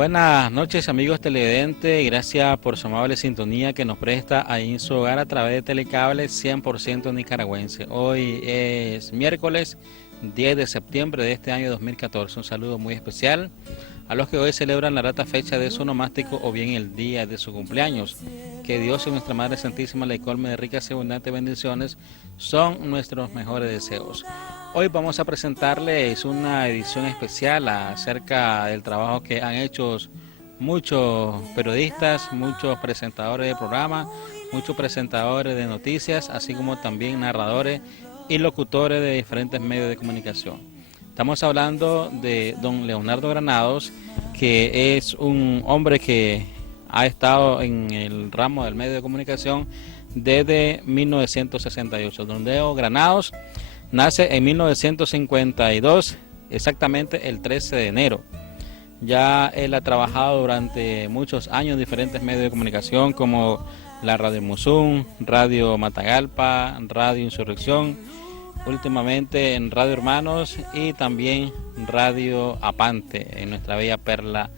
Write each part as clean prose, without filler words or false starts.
Buenas noches amigos televidentes, gracias por su amable sintonía que nos presta ahí en su hogar a través de Telecable 100% nicaragüense. Hoy es miércoles 10 de septiembre de este año 2014. Un saludo muy especial a los que hoy celebran la grata fecha de su onomástico o bien el día de su cumpleaños. Que Dios y nuestra Madre Santísima le colme de ricas y abundantes bendiciones son nuestros mejores deseos. Hoy vamos a presentarles una edición especial acerca del trabajo que han hecho muchos periodistas, muchos presentadores de programas, muchos presentadores de noticias, así como también narradores y locutores de diferentes medios de comunicación. Estamos hablando de don Leonardo Granados, que es un hombre que ha estado en el ramo del medio de comunicación desde 1968. Don Leo Granados nace en 1952, exactamente el 13 de enero. Ya él ha trabajado durante muchos años en diferentes medios de comunicación como la Radio Musum, Radio Matagalpa, Radio Insurrección, últimamente en Radio Hermanos y también Radio Apante, en nuestra bella perla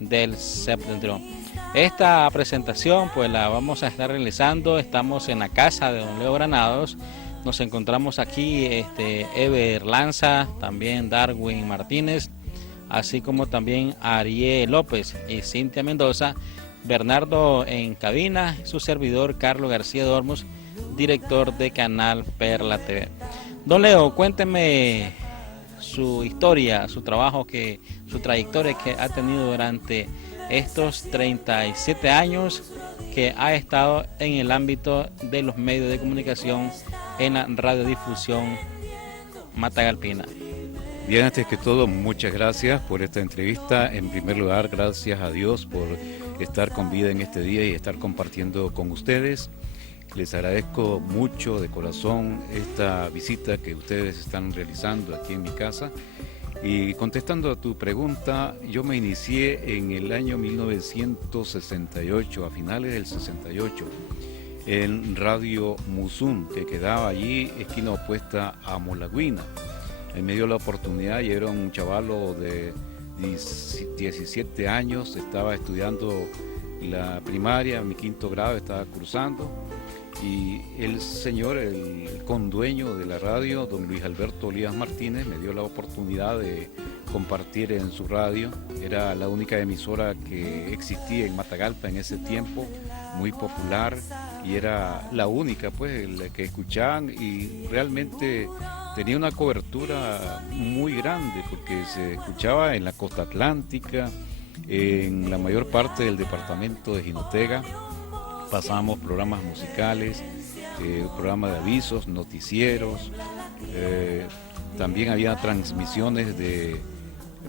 del septentrión. Esta presentación pues la vamos a estar realizando, estamos en la casa de don Leo Granados. Nos encontramos aquí Ever Lanza, también Darwin Martínez, así como también Ariel López y Cintia Mendoza, Bernardo en cabina, su servidor Carlos García Dormos, director de Canal Perla TV. Don Leo, cuénteme su historia, su trabajo, su trayectoria que ha tenido durante estos 37 años que ha estado en el ámbito de los medios de comunicación en la radiodifusión matagalpina. Bien, antes que todo, muchas gracias por esta entrevista. En primer lugar, gracias a Dios por estar con vida en este día y estar compartiendo con ustedes. Les agradezco mucho de corazón esta visita que ustedes están realizando aquí en mi casa. Y contestando a tu pregunta, yo me inicié en el año 1968, a finales del 68, en Radio Musum, que quedaba allí, esquina opuesta a Molagüina. Me dio la oportunidad, yo era un chavalo de 17 años, estaba estudiando la primaria, mi quinto grado estaba cursando, y el señor, el condueño de la radio, don Luis Alberto Olivas Martínez, me dio la oportunidad de compartir en su radio. Era la única emisora que existía en Matagalpa en ese tiempo, muy popular, y era la única pues la que escuchaban, y realmente tenía una cobertura muy grande porque se escuchaba en la costa atlántica, en la mayor parte del departamento de Jinotega. Pasábamos programas musicales, programas de avisos, noticieros, también había transmisiones de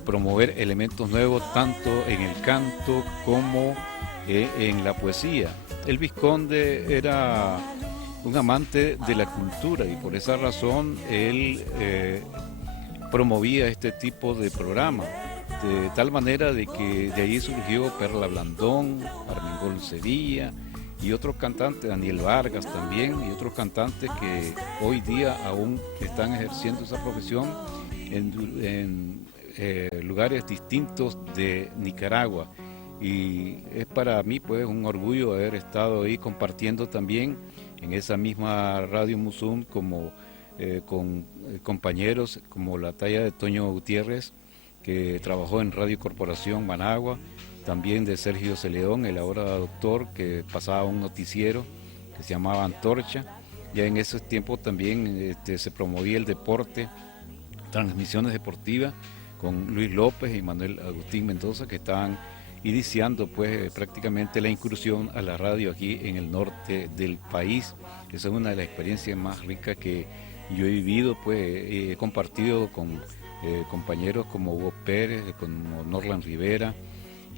promover elementos nuevos tanto en el canto como en la poesía. El vizconde era un amante de la cultura y por esa razón él promovía este tipo de programas, de tal manera de que de ahí surgió Perla Blandón, Armengol Sevilla y otros cantantes, Daniel Vargas también, y otros cantantes que hoy día aún están ejerciendo esa profesión en lugares distintos de Nicaragua. Y es para mí pues un orgullo haber estado ahí compartiendo también en esa misma Radio Musum con compañeros como la talla de Toño Gutiérrez, que trabajó en Radio Corporación Managua, también de Sergio Celedón, el ahora doctor, que pasaba un noticiero que se llamaba Antorcha. Ya en esos tiempos también se promovía el deporte, transmisiones deportivas con Luis López y Manuel Agustín Mendoza, que estaban iniciando pues prácticamente la incursión a la radio aquí en el norte del país. Esa es una de las experiencias más ricas que yo he vivido, pues he compartido con compañeros como Hugo Pérez, como Norlan Rivera,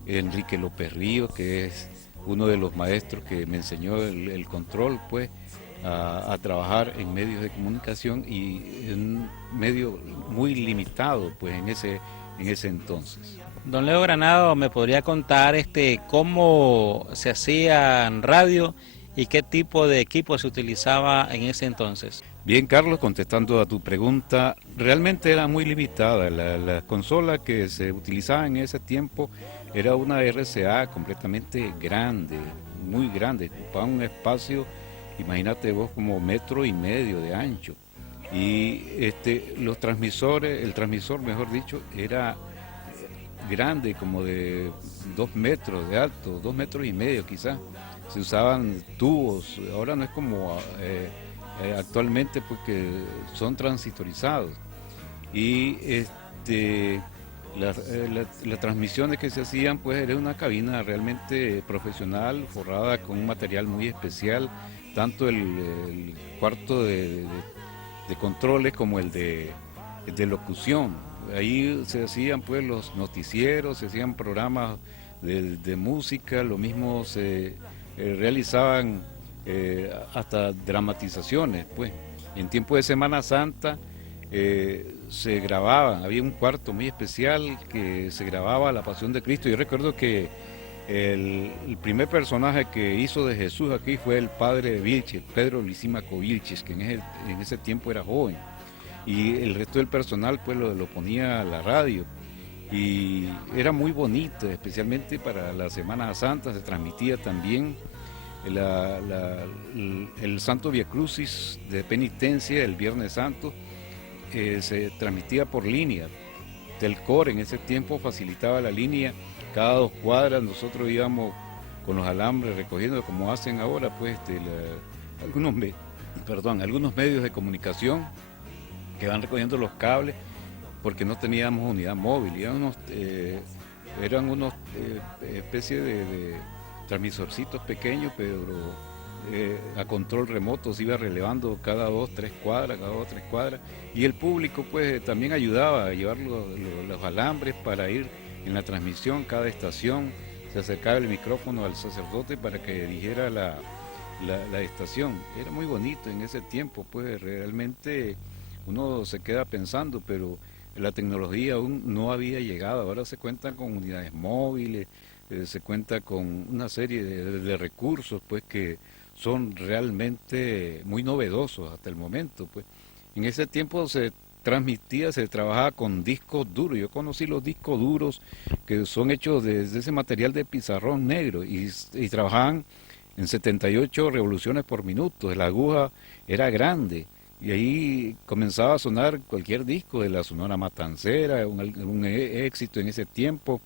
Enrique López Río, que es uno de los maestros que me enseñó el control pues a trabajar en medios de comunicación y en un medio muy limitado pues en ese entonces. Don Leo Granado, ¿me podría contar cómo se hacía en radio y qué tipo de equipo se utilizaba en ese entonces? Bien, Carlos, contestando a tu pregunta, realmente era muy limitada. La consola que se utilizaba en ese tiempo Era una RCA completamente grande, muy grande, ocupaba un espacio, imagínate vos, como 1,5 metros de ancho. Y los transmisores, el transmisor mejor dicho, era grande, como de 2 metros de alto, 2,5 metros quizás. Se usaban tubos, ahora no es como actualmente, porque son transitorizados. Y las transmisiones que se hacían, pues era una cabina realmente profesional, forrada con un material muy especial, tanto el cuarto de controles como el de locución. Ahí se hacían pues los noticieros, se hacían programas de música, lo mismo se realizaban hasta dramatizaciones, pues. En tiempo de Semana Santa se grababa, había un cuarto muy especial que se grababa La Pasión de Cristo. Yo recuerdo que el primer personaje que hizo de Jesús aquí fue el padre Vilches, Pedro Lisímaco Vilches, que en ese tiempo era joven, y el resto del personal pues lo ponía a la radio, y era muy bonito, especialmente para la Semana Santa. Se transmitía también el Santo Via Crucis de penitencia el Viernes Santo, se transmitía por línea. Telcor en ese tiempo facilitaba la línea, cada 2 cuadras nosotros íbamos con los alambres recogiendo, como hacen ahora pues algunos medios de comunicación que van recogiendo los cables, porque no teníamos unidad móvil. Eran unos especies de transmisorcitos pequeños, pero a control remoto se iba relevando cada 2, 3 cuadras, y el público pues también ayudaba a llevar los alambres para ir en la transmisión. Cada estación se acercaba el micrófono al sacerdote para que dijera la estación. Era muy bonito en ese tiempo, pues realmente uno se queda pensando, pero la tecnología aún no había llegado. Ahora se cuentan con unidades móviles, se cuenta con una serie de recursos pues que son realmente muy novedosos hasta el momento, pues. En ese tiempo se trabajaba con discos duros. Yo conocí los discos duros que son hechos de ese material de pizarrón negro, y trabajaban en 78 revoluciones por minuto. La aguja era grande y ahí comenzaba a sonar cualquier disco de la Sonora Matancera, un éxito en ese tiempo,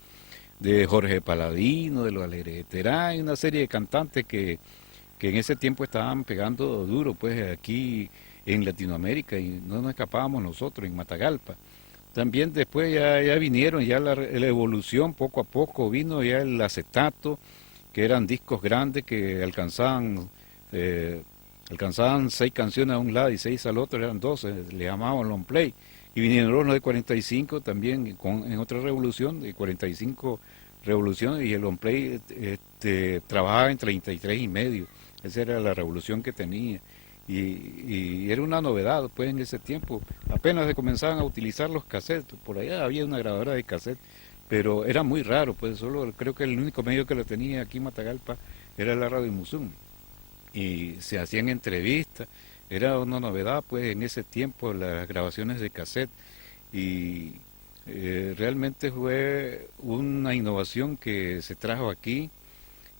de Jorge Paladino, de los Alegres de Terán, y una serie de cantantes que en ese tiempo estaban pegando duro pues aquí en Latinoamérica, y no nos escapábamos nosotros en Matagalpa. También después ya vinieron ya la evolución, poco a poco vino ya el acetato, que eran discos grandes que alcanzaban 6 canciones a un lado y 6 al otro, eran 12, le llamaban long play. Y vinieron los de 45 también, en otra revolución, de 45 revoluciones, y el long play trabajaba en 33,5. Esa era la revolución que tenía. Y era una novedad pues en ese tiempo. Apenas se comenzaban a utilizar los cassettes, por allá había una grabadora de cassette, pero era muy raro, pues solo creo que el único medio que lo tenía aquí en Matagalpa era la Radio Musum, y se hacían entrevistas. Era una novedad pues en ese tiempo las grabaciones de cassette, y realmente fue una innovación que se trajo aquí,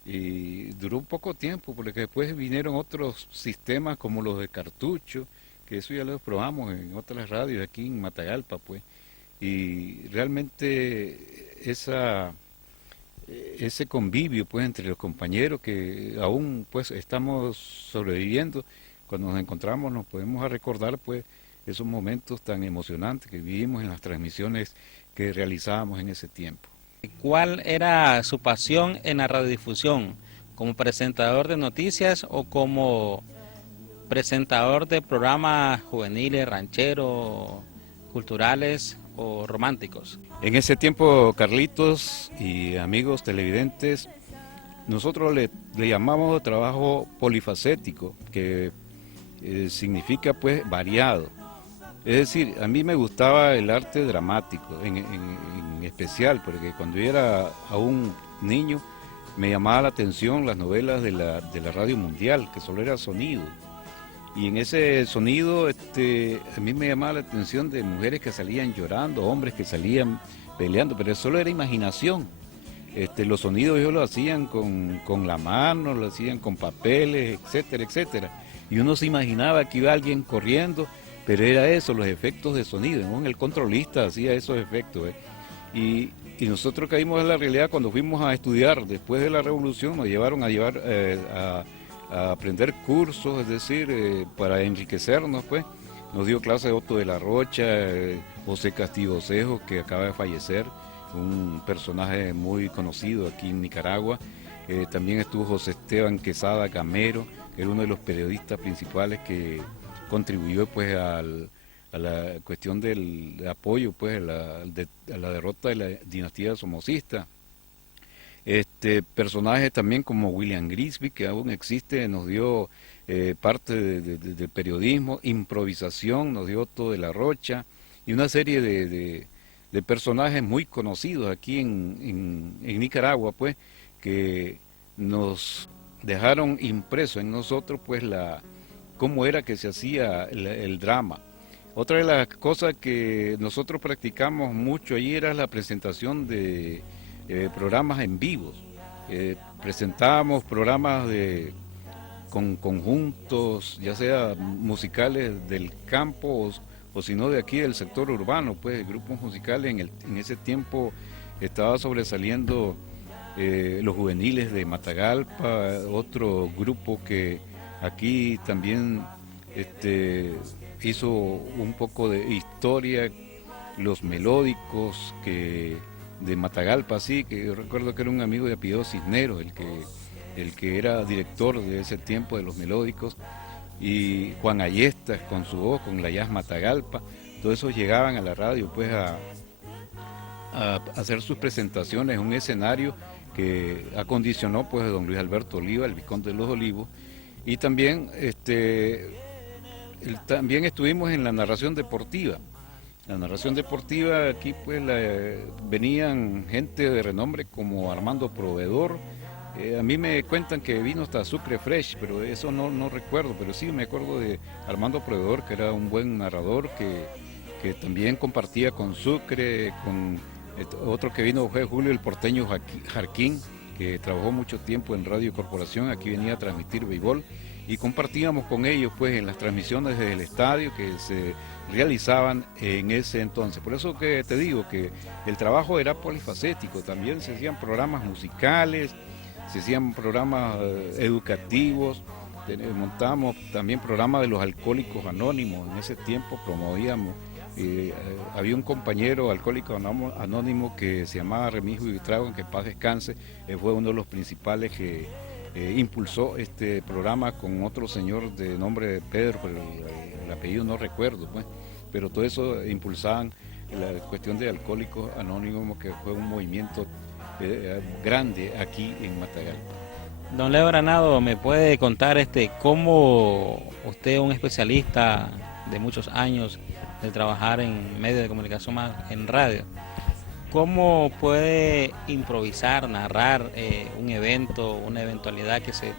y duró un poco tiempo, porque después vinieron otros sistemas como los de cartucho, que eso ya los probamos en otras radios aquí en Matagalpa, pues. Y realmente ese convivio pues entre los compañeros, que aún pues estamos sobreviviendo, cuando nos encontramos nos podemos recordar pues esos momentos tan emocionantes que vivimos en las transmisiones que realizábamos en ese tiempo. ¿Cuál era su pasión en la radiodifusión? ¿Como presentador de noticias o como presentador de programas juveniles, rancheros, culturales o románticos? En ese tiempo, Carlitos y amigos televidentes, nosotros le llamamos trabajo polifacético, que significa pues variado. Es decir, a mí me gustaba el arte dramático en especial, porque cuando yo era aún niño me llamaba la atención las novelas de la Radio Mundial, que solo era sonido. Y en ese sonido a mí me llamaba la atención de mujeres que salían llorando, hombres que salían peleando, pero solo era imaginación. Los sonidos ellos lo hacían con la mano, lo hacían con papeles, etcétera, etcétera. Y uno se imaginaba que iba alguien corriendo, pero era eso, los efectos de sonido, ¿no? El controlista hacía esos efectos. Y nosotros caímos en la realidad cuando fuimos a estudiar después de la revolución, nos llevaron a aprender cursos, es decir, para enriquecernos, pues. Nos dio clase Otto de la Rocha, José Castillo Cejo, que acaba de fallecer, un personaje muy conocido aquí en Nicaragua. También estuvo José Esteban Quesada Camero, que era uno de los periodistas principales que contribuyó pues a la cuestión del apoyo pues a la derrota de la dinastía somocista. Personajes también como William Grisby, que aún existe, nos dio parte del periodismo, improvisación, nos dio Otto de la Rocha, y una serie de personajes muy conocidos aquí en Nicaragua, pues, que nos dejaron impreso en nosotros pues cómo era que se hacía el drama. Otra de las cosas que nosotros practicamos mucho allí era la presentación de programas en vivos. Presentábamos programas con conjuntos, ya sea musicales del campo o si no de aquí del sector urbano, pues grupos musicales. En ese tiempo estaba sobresaliendo los juveniles de Matagalpa, otro grupo que aquí también hizo un poco de historia, los melódicos de Matagalpa, sí, que yo recuerdo que era un amigo de apellido Cisneros, el que era director de ese tiempo de los melódicos, y Juan Ayestas con su voz, con la Jazz Matagalpa, todos esos llegaban a la radio pues a hacer sus presentaciones en un escenario que acondicionó pues don Luis Alberto Oliva, el Vizconde de los Olivos, y también también estuvimos en la narración deportiva. La narración deportiva, aquí pues venían gente de renombre como Armando Proveedor. A mí me cuentan que vino hasta Sucre Fresh, pero eso no recuerdo, pero sí me acuerdo de Armando Proveedor, que era un buen narrador, que también compartía con Sucre, con otro que vino fue Julio el Porteño Jarquín, que trabajó mucho tiempo en Radio Corporación, aquí venía a transmitir béisbol, y compartíamos con ellos pues en las transmisiones desde el estadio que se realizaban en ese entonces. Por eso que te digo que el trabajo era polifacético, también se hacían programas musicales, se hacían programas educativos, montábamos también programas de los alcohólicos anónimos, en ese tiempo promovíamos, había un compañero alcohólico anónimo que se llamaba Remigio Vitrago, que en paz descanse, fue uno de los principales que impulsó este programa con otro señor de nombre Pedro, pero el apellido no recuerdo, pues, pero todo eso impulsaban la cuestión de Alcohólicos Anónimos, que fue un movimiento grande aquí en Matagalpa. Don Leo Granado, ¿me puede contar cómo usted, un especialista de muchos años de trabajar en medios de comunicación más en radio, cómo puede improvisar, narrar un evento, una eventualidad que se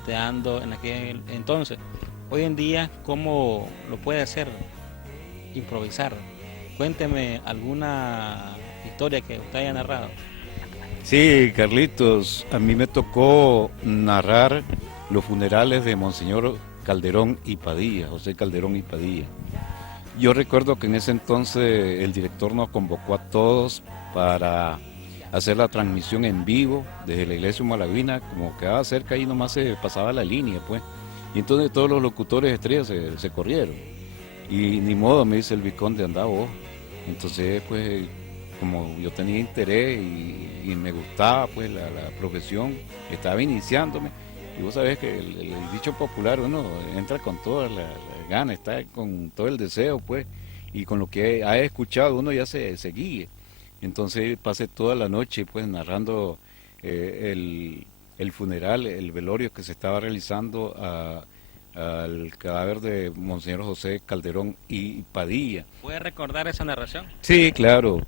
esté dando en aquel entonces? Hoy en día, ¿cómo lo puede hacer? Improvisar. Cuénteme alguna historia que usted haya narrado. Sí, Carlitos, a mí me tocó narrar los funerales de Monseñor Calderón y Padilla, José Calderón y Padilla. Yo recuerdo que en ese entonces el director nos convocó a todos para hacer la transmisión en vivo desde la iglesia Malagüina, como quedaba cerca y nomás se pasaba la línea, pues. Y entonces todos los locutores estrellas se corrieron. Y ni modo, me dice el Vizconde, anda vos. Entonces, pues, como yo tenía interés y me gustaba pues la profesión, estaba iniciándome, y vos sabés que el dicho popular, uno entra con toda la gana, está con todo el deseo pues, y con lo que ha escuchado uno ya se guíe. Entonces pasé toda la noche pues narrando el funeral, el velorio que se estaba realizando al cadáver de Monseñor José Calderón y Padilla. ¿Puede recordar esa narración? Sí, claro.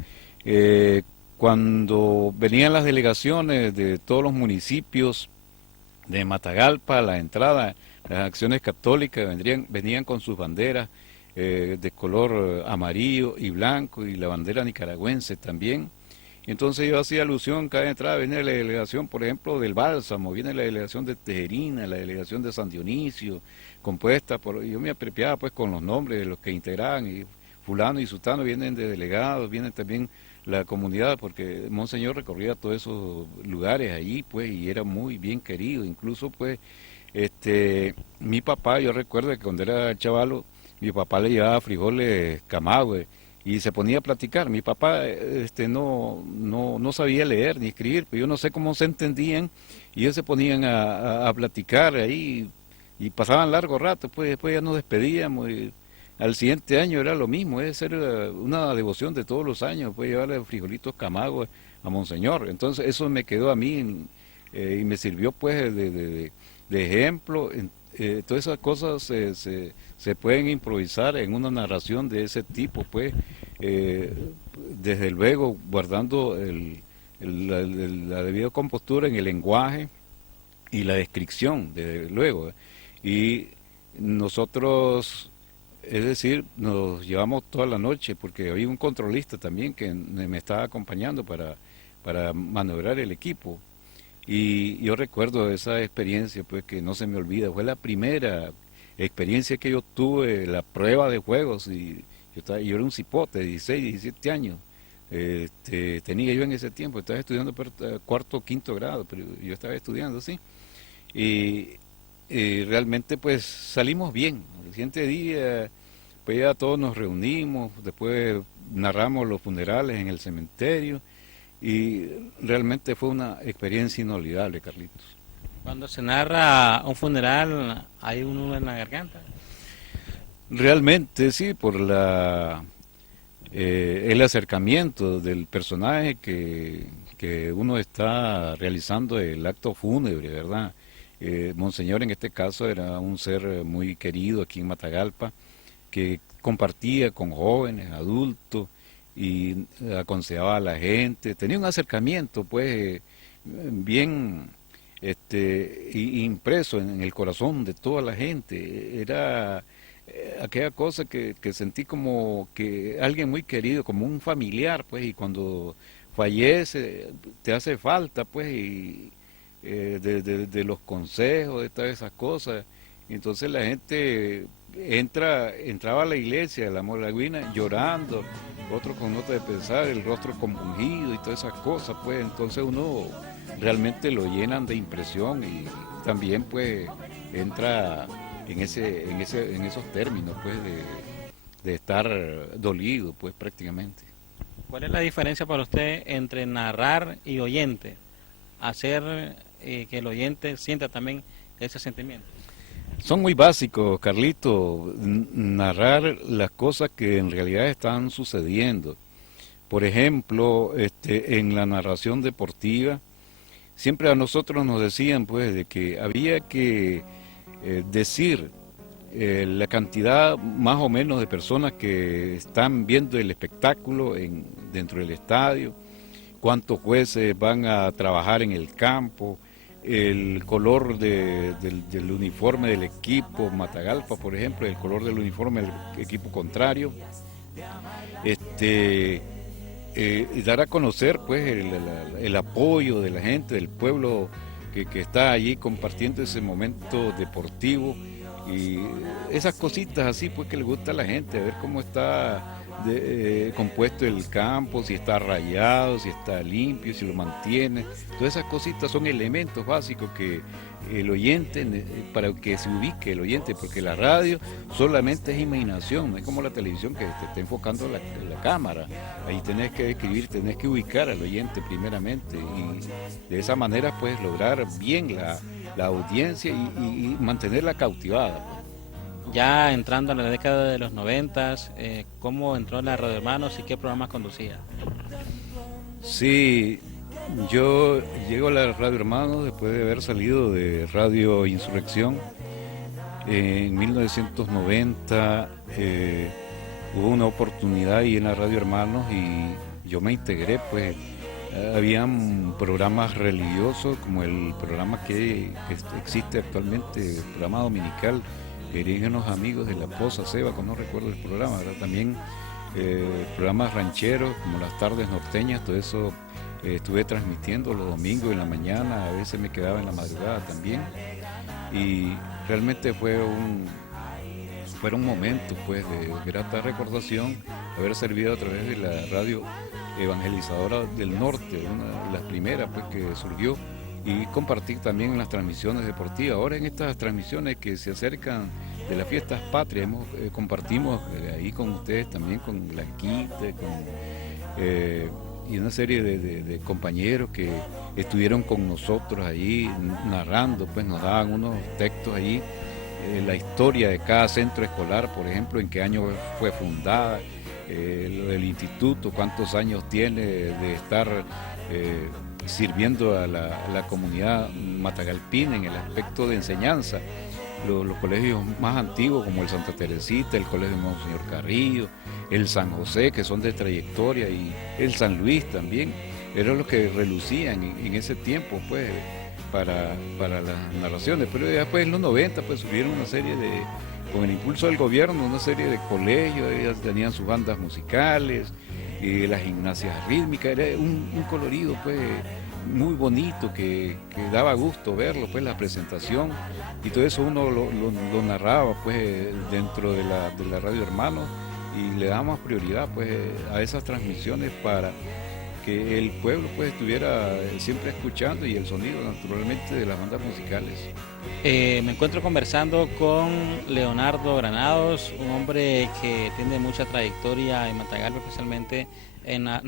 Cuando venían las delegaciones de todos los municipios de Matagalpa, a la entrada, las acciones católicas venían con sus banderas de color amarillo y blanco, y la bandera nicaragüense también, Entonces yo hacía alusión, cada entrada viene la delegación, por ejemplo, del Bálsamo, viene la delegación de Tejerina, la delegación de San Dionisio, compuesta por, yo me apropiaba pues con los nombres de los que integraban, y fulano y sutano vienen de delegados, vienen también la comunidad, porque Monseñor recorría todos esos lugares allí, pues, y era muy bien querido, incluso pues, mi papá, yo recuerdo que cuando era chavalo, mi papá le llevaba frijoles camagüey, y se ponía a platicar. Mi papá no sabía leer ni escribir, pero yo no sé cómo se entendían, y ellos se ponían a platicar ahí, y pasaban largo rato, pues después ya nos despedíamos, y al siguiente año era lo mismo, es ser una devoción de todos los años, pues llevarle frijolitos camagos a Monseñor. Entonces eso me quedó a mí, y me sirvió pues de ejemplo. Todas esas cosas se pueden improvisar en una narración de ese tipo, pues, desde luego guardando la debida compostura en el lenguaje y la descripción, desde luego. Y nosotros, es decir, nos llevamos toda la noche, porque había un controlista también que me estaba acompañando para maniobrar el equipo. Y yo recuerdo esa experiencia, pues, que no se me olvida. Fue la primera experiencia que yo tuve, la prueba de juegos, y yo era un cipote de 16, 17 años. Tenía yo en ese tiempo, estaba estudiando cuarto o quinto grado, pero yo estaba estudiando, sí. Y, realmente, pues, salimos bien. El siguiente día, pues, ya todos nos reunimos, después narramos los funerales en el cementerio, y realmente fue una experiencia inolvidable, Carlitos. Cuando se narra un funeral, hay un nudo en la garganta. Realmente sí, por el acercamiento del personaje que uno está realizando el acto fúnebre, ¿verdad? Monseñor en este caso era un ser muy querido aquí en Matagalpa, que compartía con jóvenes, adultos, y aconsejaba a la gente, tenía un acercamiento pues bien impreso en el corazón de toda la gente. Era aquella cosa que sentí como que alguien muy querido, como un familiar, pues, y cuando fallece te hace falta, pues, y de los consejos, de todas esas cosas. Entonces la gente entraba a la iglesia, la Molagüina, llorando, otro con nota de pesar, el rostro compungido y todas esas cosas, pues entonces uno realmente lo llenan de impresión, y también pues entra en esos términos, pues, de estar dolido, pues, prácticamente. ¿Cuál es la diferencia para usted entre narrar y oyente? Hacer que el oyente sienta también ese sentimiento. Son muy básicos, Carlito, narrar las cosas que en realidad están sucediendo. Por ejemplo, en la narración deportiva, siempre a nosotros nos decían pues de que había que decir la cantidad más o menos de personas que están viendo el espectáculo dentro del estadio, cuántos jueces van a trabajar en el campo, el color del uniforme del equipo Matagalpa, por ejemplo, el color del uniforme del equipo contrario, y dar a conocer pues el apoyo de la gente, del pueblo que está allí compartiendo ese momento deportivo, y esas cositas así pues que le gusta a la gente, a ver cómo está compuesto el campo, si está rayado, si está limpio, si lo mantiene. Todas esas cositas son elementos básicos que el oyente, para que se ubique el oyente, porque la radio solamente es imaginación, no es como la televisión que te está enfocando la cámara. Ahí tenés que escribir, tenés que ubicar al oyente primeramente, y de esa manera puedes lograr bien la audiencia y mantenerla cautivada. Ya entrando a la década de los 90, ¿cómo entró en la Radio Hermanos y qué programas conducía? Sí, yo llego a la Radio Hermanos después de haber salido de Radio Insurrección. En 1990 hubo una oportunidad ahí en la Radio Hermanos y yo me integré, pues habían programas religiosos como el programa que existe actualmente, el programa dominical que dirigen los amigos de la Poza Seba, no recuerdo el programa, ¿verdad? También programas rancheros como las tardes norteñas, todo eso estuve transmitiendo los domingos en la mañana, a veces me quedaba en la madrugada también, y realmente fueron momentos pues de grata recordación haber servido a través de la radio evangelizadora del norte, una de las primeras pues que surgió, y compartir también en las transmisiones deportivas. Ahora en estas transmisiones que se acercan de las fiestas patrias, compartimos ahí con ustedes también, con Blanquita, y una serie de compañeros que estuvieron con nosotros allí narrando, pues nos daban unos textos allí, la historia de cada centro escolar, por ejemplo, en qué año fue fundada, el instituto, cuántos años tiene de estar sirviendo a la comunidad matagalpina en el aspecto de enseñanza. Los colegios más antiguos como el Santa Teresita, el Colegio de Monseñor Carrillo, el San José, que son de trayectoria, y el San Luis también, eran los que relucían en ese tiempo pues para las narraciones. Pero después en los 90 pues subieron una serie con el impulso del gobierno, una serie de colegios, ellas tenían sus bandas musicales, las gimnasias rítmicas, era un colorido pues muy bonito que daba gusto verlo, pues la presentación, y todo eso uno lo narraba pues dentro de la Radio Hermanos, y le damos prioridad pues a esas transmisiones para que el pueblo pues estuviera siempre escuchando, y el sonido naturalmente de las bandas musicales. Me encuentro conversando con Leonardo Granados, un hombre que tiene mucha trayectoria en Matagalpa, especialmente en la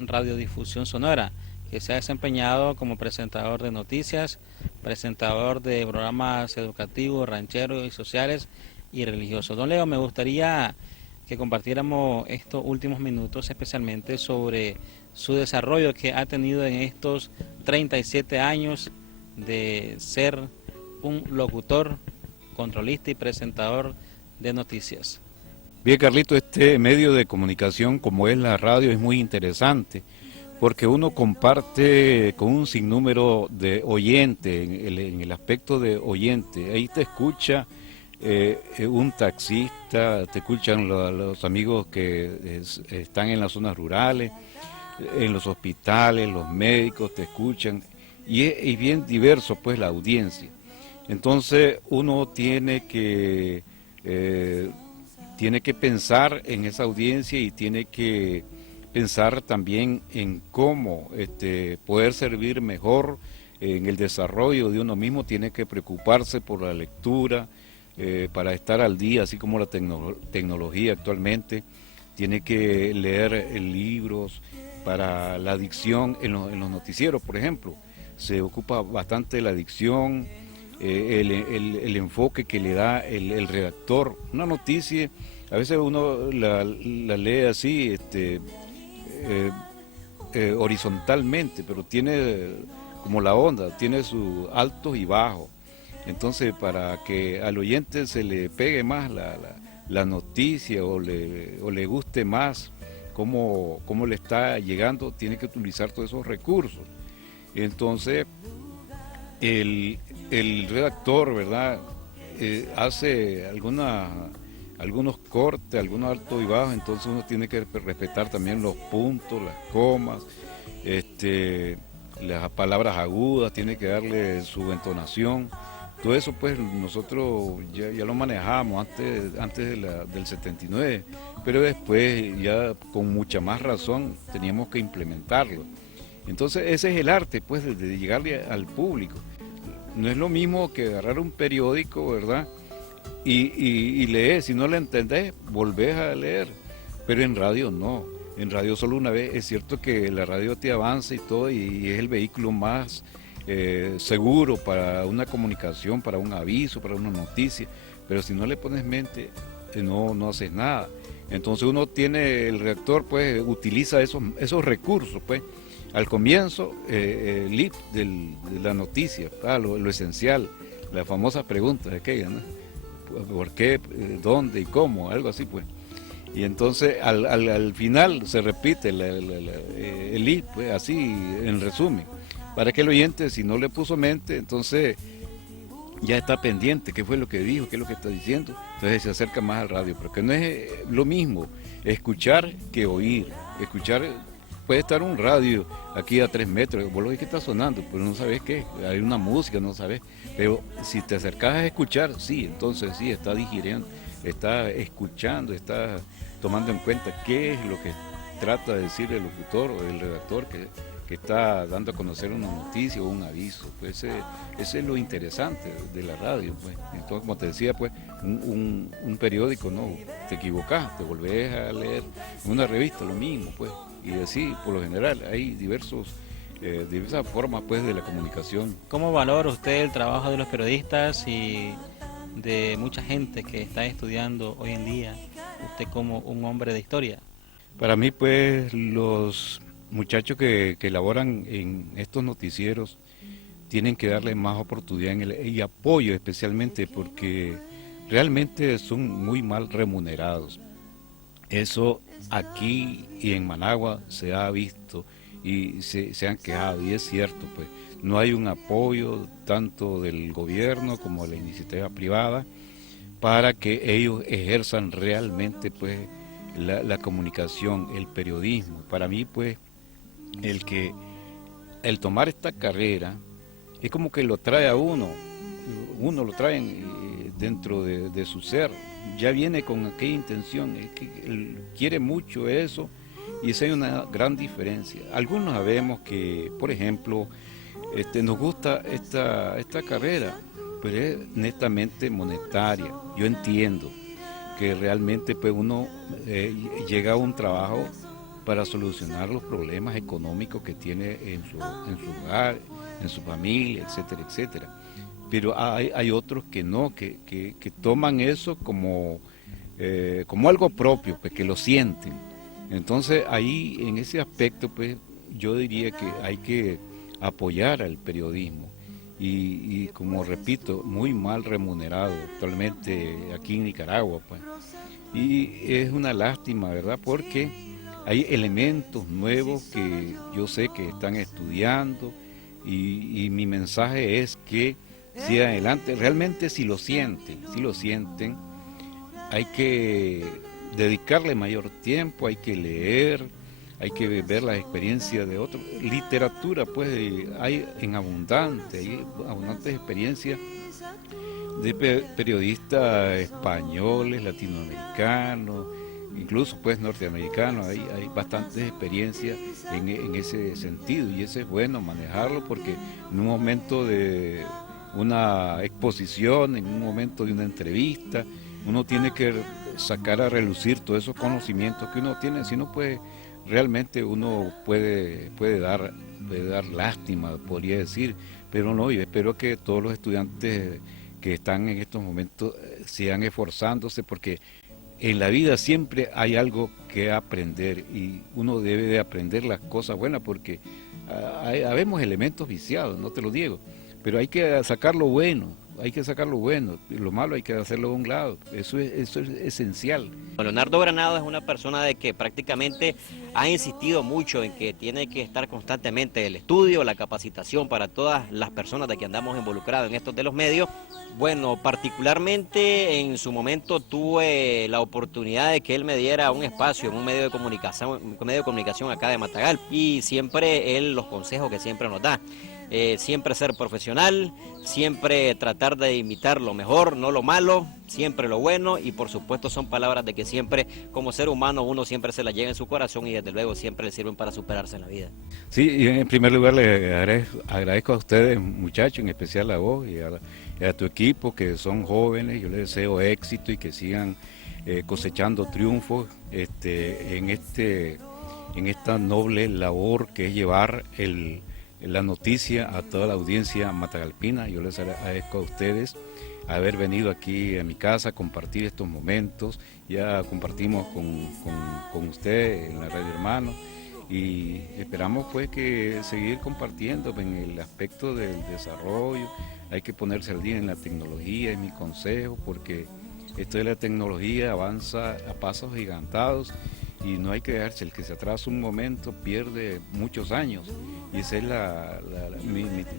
radiodifusión sonora, que se ha desempeñado como presentador de noticias, presentador de programas educativos, rancheros y sociales y religiosos. Don Leo, me gustaría que compartiéramos estos últimos minutos especialmente sobre su desarrollo que ha tenido en estos 37 años de ser un locutor, controlista y presentador de noticias. Bien, Carlito, este medio de comunicación como es la radio es muy interesante, porque uno comparte con un sinnúmero de oyentes, en el aspecto de oyente. Ahí te escucha un taxista, te escuchan los amigos que están en las zonas rurales, en los hospitales, los médicos te escuchan, y es bien diverso pues la audiencia. Entonces uno tiene que pensar en esa audiencia, y tiene que pensar también en cómo poder servir mejor en el desarrollo de uno mismo. Tiene que preocuparse por la lectura para estar al día, así como la tecnología actualmente. Tiene que leer libros para la dicción en los noticieros, por ejemplo. Se ocupa bastante de la dicción, el enfoque que le da el redactor. Una noticia, a veces uno la lee así, horizontalmente, pero tiene como la onda, tiene sus altos y bajos. Entonces, para que al oyente se le pegue más la noticia, o le guste más cómo le está llegando, tiene que utilizar todos esos recursos. Entonces, el redactor, ¿verdad?, hace algunos cortes, algunos altos y bajos. Entonces uno tiene que respetar también los puntos, las comas, las palabras agudas, tiene que darle su entonación. Todo eso pues nosotros ya lo manejamos antes del 79, pero después ya con mucha más razón teníamos que implementarlo. Entonces ese es el arte pues de llegarle al público. No es lo mismo que agarrar un periódico, ¿verdad?, y leer. Si no le entendés, volvés a leer. Pero en radio no. En radio solo una vez. Es cierto que la radio te avanza y todo, y es el vehículo más seguro para una comunicación, para un aviso, para una noticia. Pero si no le pones mente, no haces nada. Entonces el redactor pues utiliza esos recursos pues. Al comienzo, el lead de la noticia, lo esencial, la famosa pregunta aquella, ¿no? ¿Por qué, dónde y cómo? Algo así pues. Y entonces al final se repite el lead, pues, así en resumen, para que el oyente, si no le puso mente, entonces ya está pendiente, qué fue lo que dijo, qué es lo que está diciendo, entonces se acerca más al radio, porque no es lo mismo escuchar que oír. Escuchar, puede estar un radio aquí a 3 metros, vos lo ves que está sonando, pero no sabes qué, hay una música, no sabes, pero si te acercas a escuchar, sí, entonces sí, está digiriendo, está escuchando, está tomando en cuenta qué es lo que trata de decir el locutor o el redactor que está dando a conocer una noticia o un aviso. Pues ese es lo interesante de la radio. Pues. Entonces, como te decía, pues un periódico, no, te equivocás, te volvés a leer una revista, lo mismo, pues. Y así, por lo general, hay diversas formas pues, de la comunicación. ¿Cómo valora usted el trabajo de los periodistas y de mucha gente que está estudiando hoy en día, usted como un hombre de historia? Para mí, pues, los muchachos que laboran en estos noticieros tienen que darle más oportunidad y apoyo especialmente porque realmente son muy mal remunerados. Eso aquí y en Managua se ha visto y se han quejado y es cierto, pues no hay un apoyo tanto del gobierno como de la iniciativa privada para que ellos ejerzan realmente pues la comunicación, el periodismo. Para mí pues el tomar esta carrera es como que lo trae a uno lo trae dentro de su ser, ya viene con aquella intención, es que él quiere mucho eso y esa es una gran diferencia. Algunos sabemos que, por ejemplo, nos gusta esta carrera, pero es netamente monetaria. Yo entiendo que realmente pues uno llega a un trabajo para solucionar los problemas económicos que tiene en su hogar, en su familia, etcétera, etcétera. Pero hay otros que no, que toman eso como algo propio, pues que lo sienten. Entonces ahí en ese aspecto pues yo diría que hay que apoyar al periodismo y como repito, muy mal remunerado actualmente aquí en Nicaragua pues. Y es una lástima, ¿verdad? Porque hay elementos nuevos que yo sé que están estudiando y mi mensaje es que sigan adelante, realmente si lo sienten, hay que dedicarle mayor tiempo, hay que leer, hay que ver las experiencias de otros. Literatura, pues, hay abundantes experiencias de periodistas españoles, latinoamericanos, incluso pues norteamericanos, hay bastantes experiencias en ese sentido y eso es bueno manejarlo porque en un momento de una exposición, en un momento de una entrevista, uno tiene que sacar a relucir todos esos conocimientos que uno tiene, si no pues realmente uno puede dar lástima, podría decir, pero no, yo espero que todos los estudiantes que están en estos momentos sigan esforzándose porque en la vida siempre hay algo que aprender y uno debe de aprender las cosas buenas porque habemos elementos viciados, no te lo digo, pero hay que sacar lo bueno, lo malo hay que hacerlo a un lado, eso es esencial. Leonardo Granado es una persona de que prácticamente ha insistido mucho en que tiene que estar constantemente el estudio, la capacitación para todas las personas de que andamos involucrados en estos de los medios. Bueno, particularmente en su momento tuve la oportunidad de que él me diera un espacio en un medio de comunicación acá de Matagal y siempre él los consejos que siempre nos da. Siempre ser profesional, siempre tratar de imitar lo mejor, no lo malo, siempre lo bueno y por supuesto son palabras de que siempre como ser humano uno siempre se las lleva en su corazón y desde luego siempre le sirven para superarse en la vida. Sí, y en primer lugar le agradezco a ustedes muchachos, en especial a vos y a tu equipo que son jóvenes, yo les deseo éxito y que sigan cosechando triunfos en esta noble labor que es llevar la noticia a toda la audiencia matagalpina. Yo les agradezco a ustedes haber venido aquí a mi casa a compartir estos momentos. Ya compartimos con usted en la Radio Hermano y esperamos pues que seguir compartiendo en el aspecto del desarrollo. Hay que ponerse al día en la tecnología, es mi consejo, porque esto de la tecnología avanza a pasos gigantados y no hay que dejarse, el que se atrasa un momento pierde muchos años, y ese es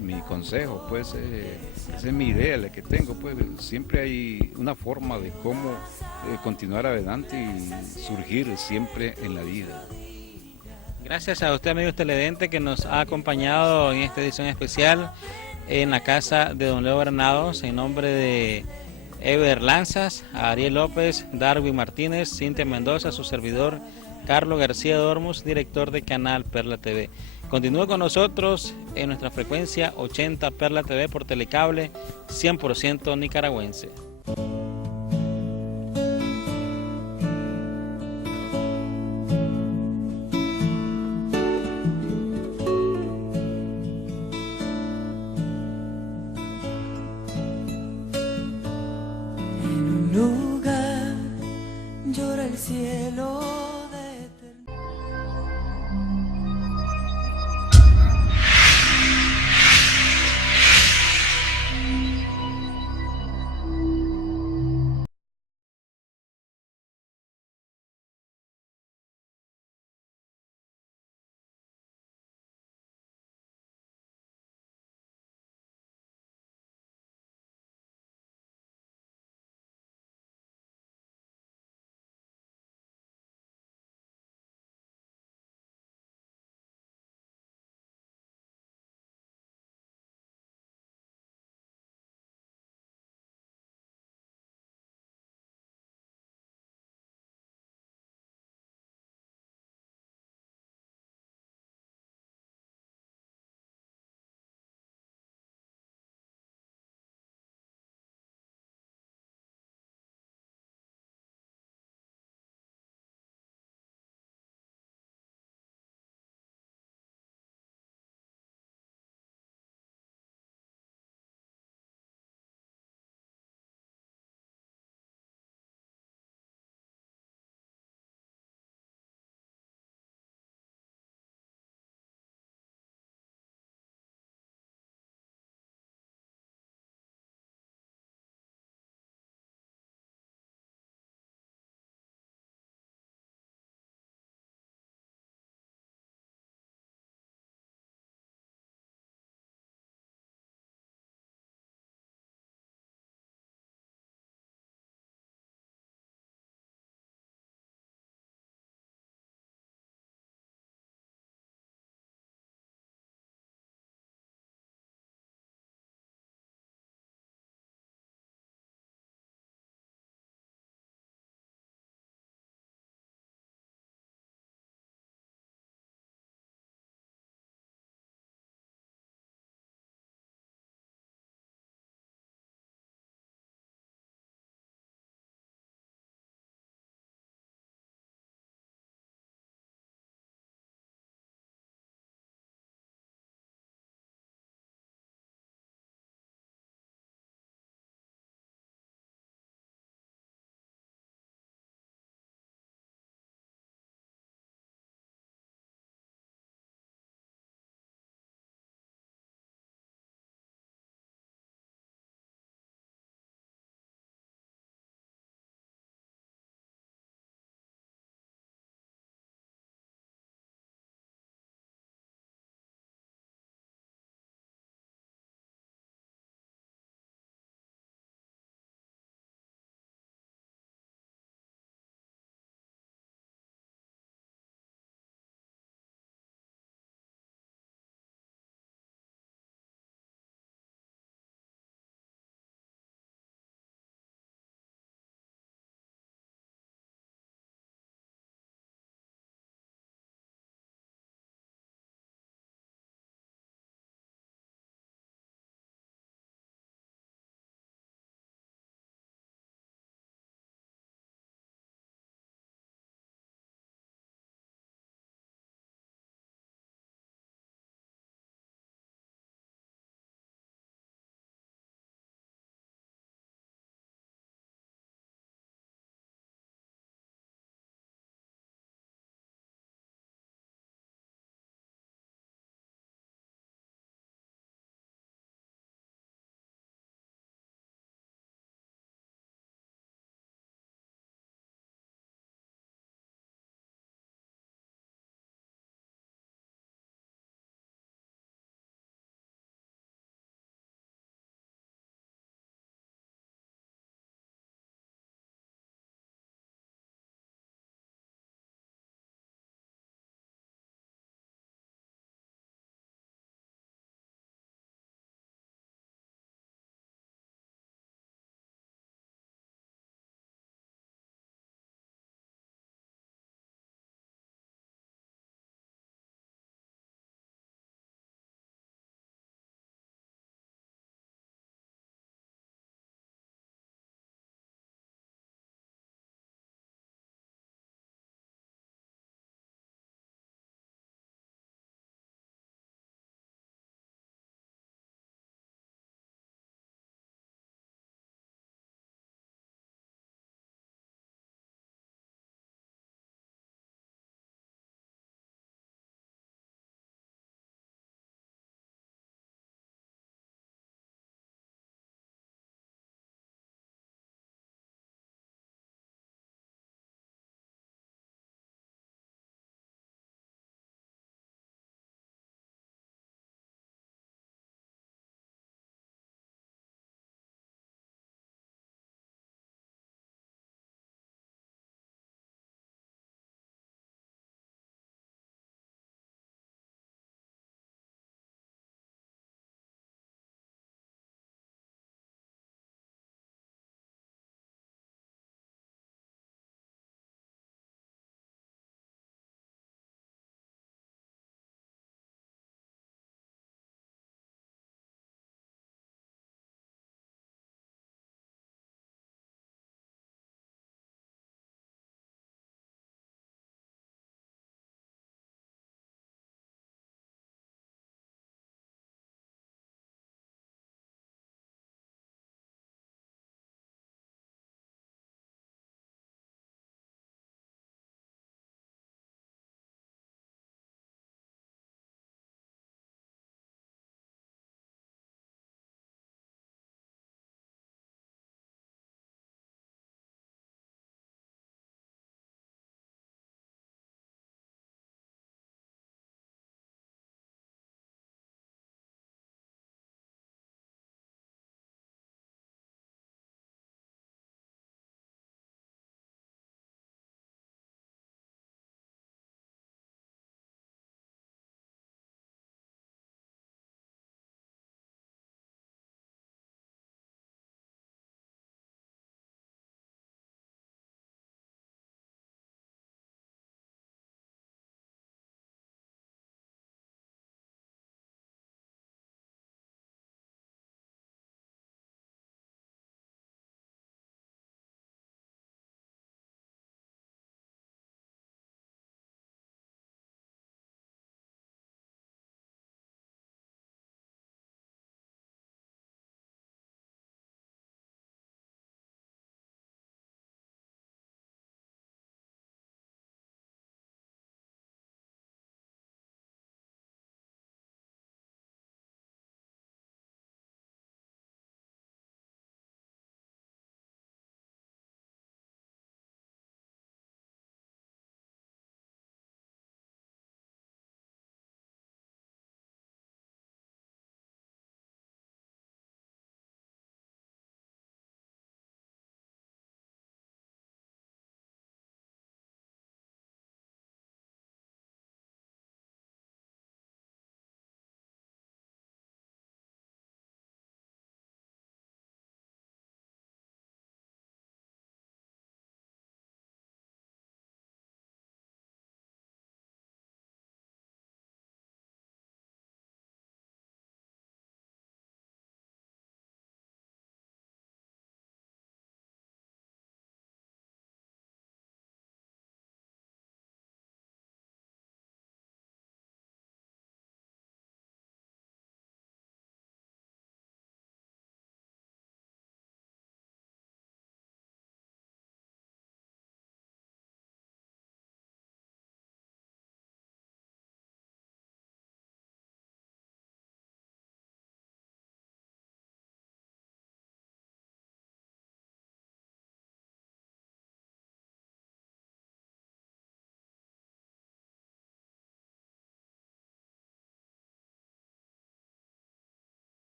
mi consejo, pues esa es mi idea, la que tengo, pues siempre hay una forma de cómo continuar adelante y surgir siempre en la vida. Gracias a usted, amigos televidentes, que nos ha acompañado en esta edición especial en la casa de don Leo Granados, en nombre de Ever Lanzas, Ariel López, Darwin Martínez, Cintia Mendoza, su servidor Carlos García Dormus, director de Canal Perla TV. Continúe con nosotros en nuestra frecuencia 80 Perla TV por Telecable 100% nicaragüense.